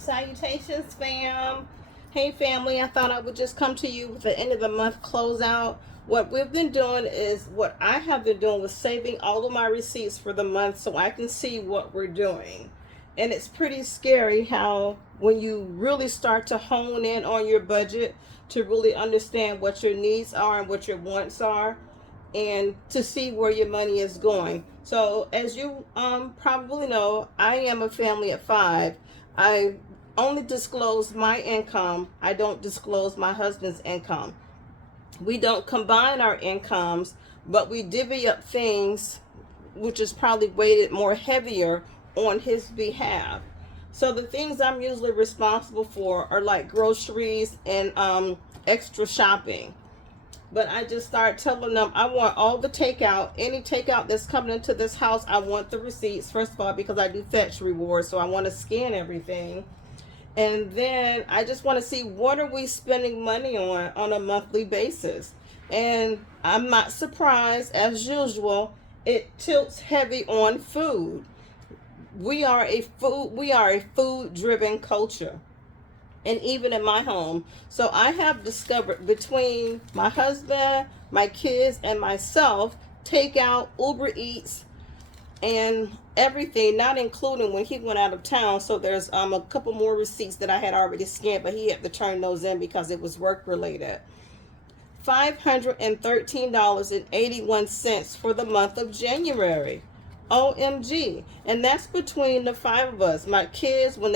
Salutations, fam. Hey, family. I thought I would just come to you with the end of the month closeout. What we've been doing is what I have been doing was saving all of my receipts for the month so I can see what we're doing. And it's pretty scary how, when you really start to hone in on your budget to really understand what your needs are and what your wants are, and to see where your money is going. So, as you probably know, I am a family of five. I only disclose my income. I don't disclose my husband's income. We don't combine our incomes, but we divvy up things, which is probably weighted more heavier on his behalf. So the things I'm usually responsible for are like groceries and extra shopping. But I just start telling them I want all the takeout, any takeout that's coming into this house. I want the receipts, first of all, because I do fetch rewards, so I want to scan everything. And then I just want to see what are we spending money on a monthly basis. And I'm not surprised, as usual, it tilts heavy on food. We are a food driven culture, and even in my home. So I have discovered, between my husband, my kids, and myself, takeout, Uber Eats, and everything, not including when he went out of town. So there's a couple more receipts that I had already scanned, but he had to turn those in because it was work related. $513.81 for the month of January. OMG. And that's between the five of us. My kids, when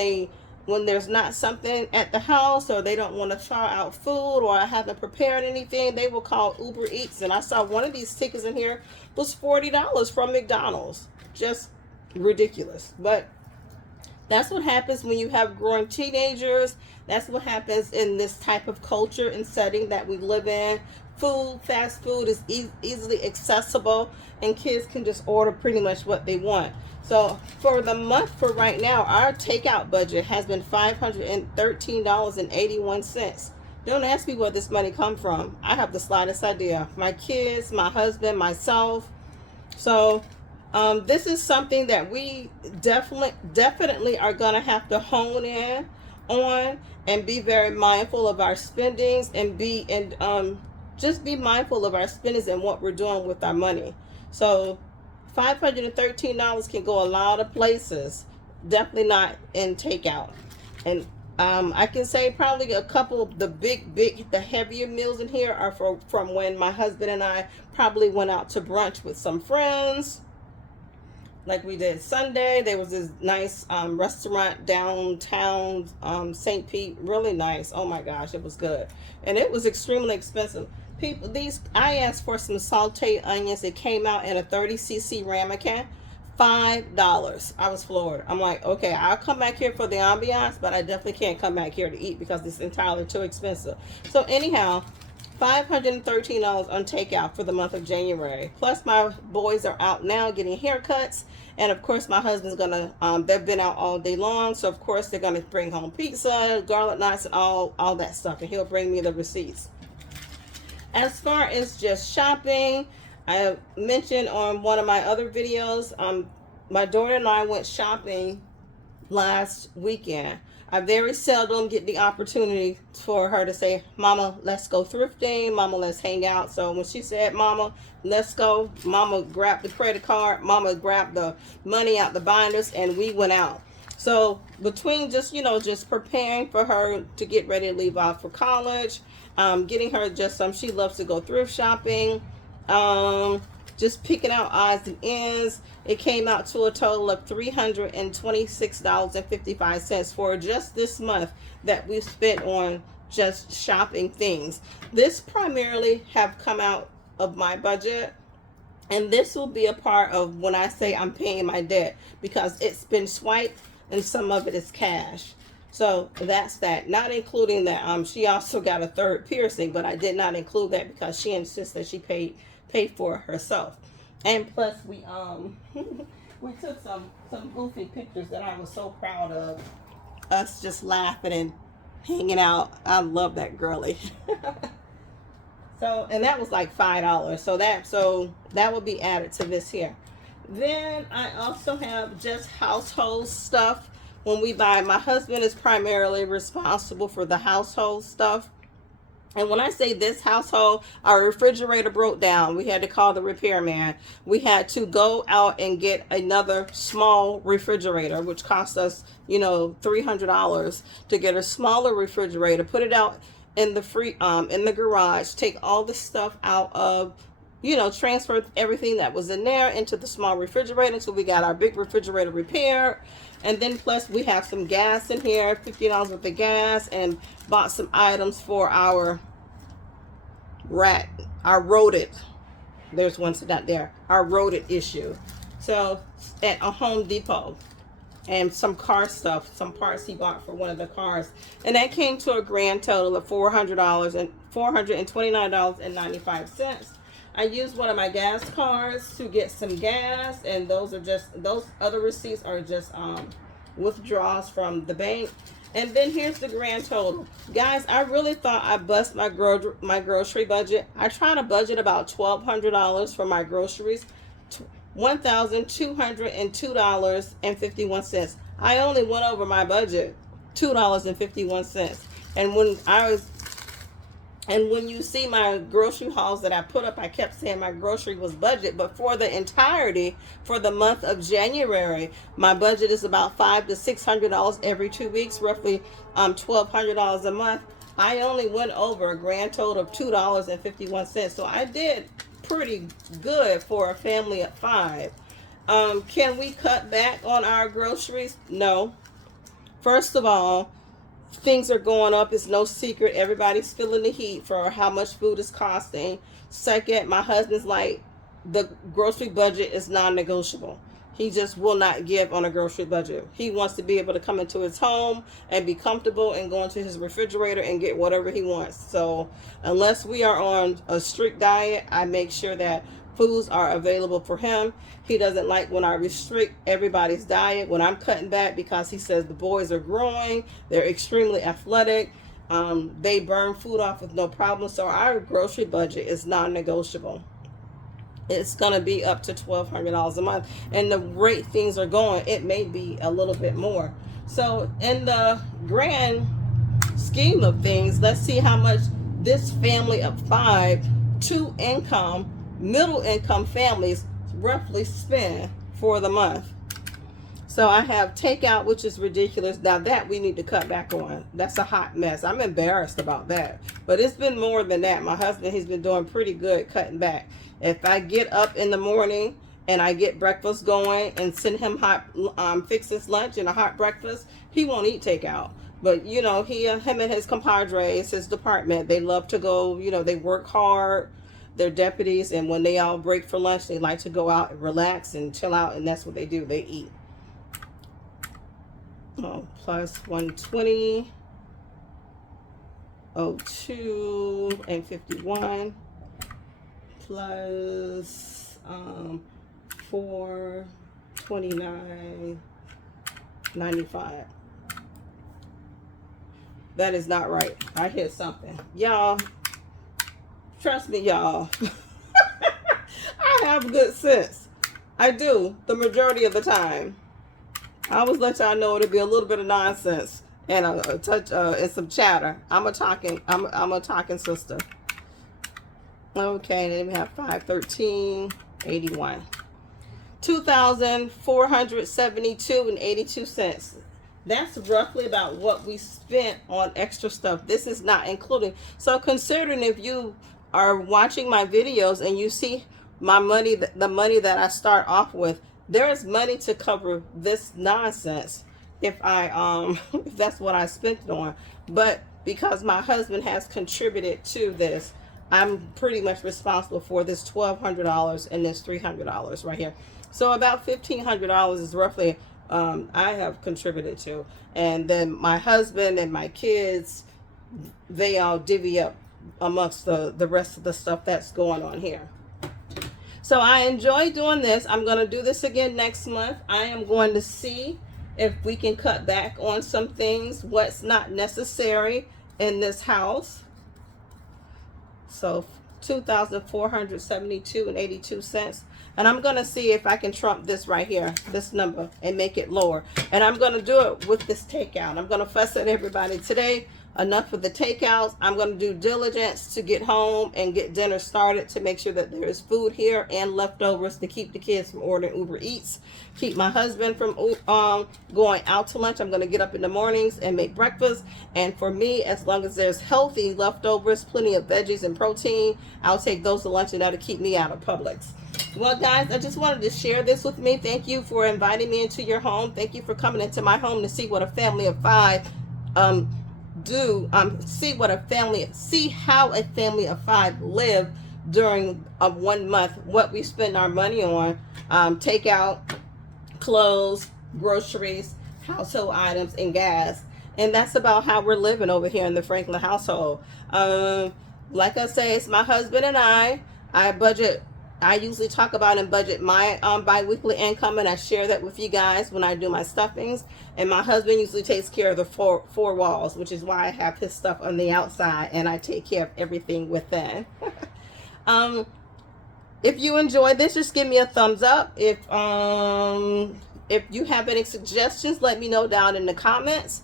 there's not something at the house, or they don't want to try out food, or I haven't prepared anything, they will call Uber Eats. And I saw one of these tickets in here was $40 from McDonald's. Just ridiculous. But that's what happens when you have growing teenagers. That's what happens in this type of culture and setting that we live in. Fast food is easily accessible, and kids can just order pretty much what they want. So for the month, for right now, our takeout budget has been $513.81. Don't ask me where this money come from. I have the slightest idea. My kids, my husband, myself. So this is something that we definitely are gonna have to hone in on and be very mindful of our spendings, and just be mindful of our spendings and what we're doing with our money. So $513 can go a lot of places. Definitely not in takeout. And I can say probably a couple of the the heavier meals in here are from when my husband and I probably went out to brunch with some friends, like we did Sunday. There was this nice restaurant downtown, St. Pete, really nice. Oh my gosh, it was good, and it was extremely expensive. I asked for some sauteed onions. It came out in a 30cc ramekin, $5. I was floored. I'm like, okay, I'll come back here for the ambiance, but I definitely can't come back here to eat because it's entirely too expensive. So anyhow, $513 on takeout for the month of January. Plus, my boys are out now getting haircuts, and of course, my husband's gonna. They've been out all day long, so of course they're gonna bring home pizza, garlic knots, and all that stuff, and he'll bring me the receipts. As far as just shopping, I mentioned on one of my other videos, my daughter and I went shopping last weekend. I very seldom get the opportunity for her to say, Mama, let's go thrifting. Mama, let's hang out. So when she said, Mama, let's go, Mama grabbed the credit card. Mama grabbed the money out the binders, and we went out. So between just preparing for her to get ready to leave out for college, getting her just she loves to go thrift shopping, just picking out odds and ends, it came out to a total of $326.55 for just this month that we've spent on just shopping things. This primarily have come out of my budget, and this will be a part of when I say I'm paying my debt, because it's been swiped and some of it is cash. So that's that. Not including that she also got a third piercing, but I did not include that because she insists that she paid for it herself. And plus we we took some goofy pictures that I was so proud of. Us just laughing and hanging out. I love that girly. So, and that was like $5. So that will be added to this here. Then I also have just household stuff when we buy, my husband is primarily responsible for the household stuff. And when I say this household, our refrigerator broke down. We had to call the repairman. We had to go out and get another small refrigerator, which cost us, you know, $300 to get a smaller refrigerator, put it out in the in the garage, take all the stuff out of, you know, transfer everything that was in there into the small refrigerator. So we got our big refrigerator repaired. And then plus we have some gas in here, $50 worth of gas, and bought some items for our rodent. There's one sitting out there. Our rodent issue. So at a Home Depot. And some car stuff, some parts he bought for one of the cars. And that came to a grand total of $400 and $429.95. I used one of my gas cards to get some gas, and those other receipts are just withdrawals from the bank. And then here's the grand total. Guys, I really thought I bust my grocery budget. I try to budget about $1,200 for my groceries. $1,202.51. I only went over my budget $2.51. And when you see my grocery hauls that I put up, I kept saying my grocery was budget, but for the entirety, for the month of January, my budget is about $500 to $600 every 2 weeks, roughly $1,200 a month. I only went over a grand total of $2.51. So I did pretty good for a family of 5. Can we cut back on our groceries? No. First of all, things are going up. It's no secret. Everybody's feeling the heat for how much food is costing. Second, my husband's like, the grocery budget is non-negotiable. He just will not give on a grocery budget. He wants to be able to come into his home and be comfortable and go into his refrigerator and get whatever he wants. So unless we are on a strict diet, I make sure that foods are available for him. He doesn't like when I restrict everybody's diet, when I'm cutting back, because he says the boys are growing. They're extremely athletic. They burn food off with no problem. So our grocery budget is non-negotiable. It's going to be up to $1,200 a month. And the rate things are going, it may be a little bit more. So in the grand scheme of things, let's see how much this family of 5, 2 income, middle income families roughly spend for the month. So I have takeout, which is ridiculous. Now that we need to cut back on. That's a hot mess. I'm embarrassed about that. But it's been more than that. My husband, he's been doing pretty good cutting back. If I get up in the morning and I get breakfast going and send him fix his lunch and a hot breakfast, he won't eat takeout. But, you know, him and his compadres, his department, they love to go, you know, they work hard. They're deputies. And when they all break for lunch, they like to go out and relax and chill out. And that's what they do. They eat. Oh, plus 120, 02, and 51, plus 429.95. That is not right. I hit something, y'all. Trust me, y'all. I have good sense. I do, the majority of the time. I always let y'all know it'll be a little bit of nonsense and a touch and some chatter. I'm a talking sister. Okay, then we have 513.81. $2,472.82. That's roughly about what we spent on extra stuff. This is not including. So considering if you are watching my videos and you see my money, the money that I start off with, there is money to cover this nonsense if I if that's what I spent it on. But because my husband has contributed to this, I'm pretty much responsible for this $1,200 and this $300 right here. So about $1,500 is roughly I have contributed to. And then my husband and my kids, they all divvy up amongst the rest of the stuff that's going on here. So I enjoy doing this. I'm going to do this again next month. I am going to see if we can cut back on some things, what's not necessary in this house. So $2,472.82. And I'm going to see if I can trump this right here, this number, and make it lower. And I'm going to do it with this takeout. I'm going to fuss at everybody today. Enough of the takeouts. I'm going to do diligence to get home and get dinner started to make sure that there is food here and leftovers to keep the kids from ordering Uber Eats. Keep my husband from going out to lunch. I'm going to get up in the mornings and make breakfast. And for me, as long as there's healthy leftovers, plenty of veggies and protein, I'll take those to lunch, and that'll keep me out of Publix. Well, guys, I just wanted to share this with me. Thank you for inviting me into your home. Thank you for coming into my home to see what a family of five see how a family of five live during 1 month, what we spend our money on, takeout, clothes, groceries, household items, and gas. And that's about how we're living over here in the Franklin household. Like I say, it's my husband and I budget. I usually talk about and budget my bi-weekly income, and I share that with you guys when I do my stuffings. And my husband usually takes care of the four walls, which is why I have his stuff on the outside and I take care of everything within. If you enjoyed this, just give me a thumbs up. If you have any suggestions, let me know down in the comments.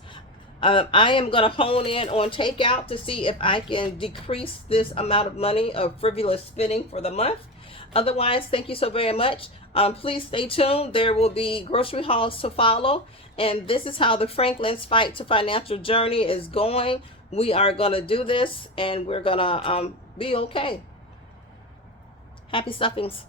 I am going to hone in on takeout to see if I can decrease this amount of money of frivolous spending for the month. Otherwise, thank you so very much. Please stay tuned. There will be grocery hauls to follow. And this is how the Franklin's Fight to Financial Journey is going. We are going to do this, and we're going to be okay. Happy stuffings.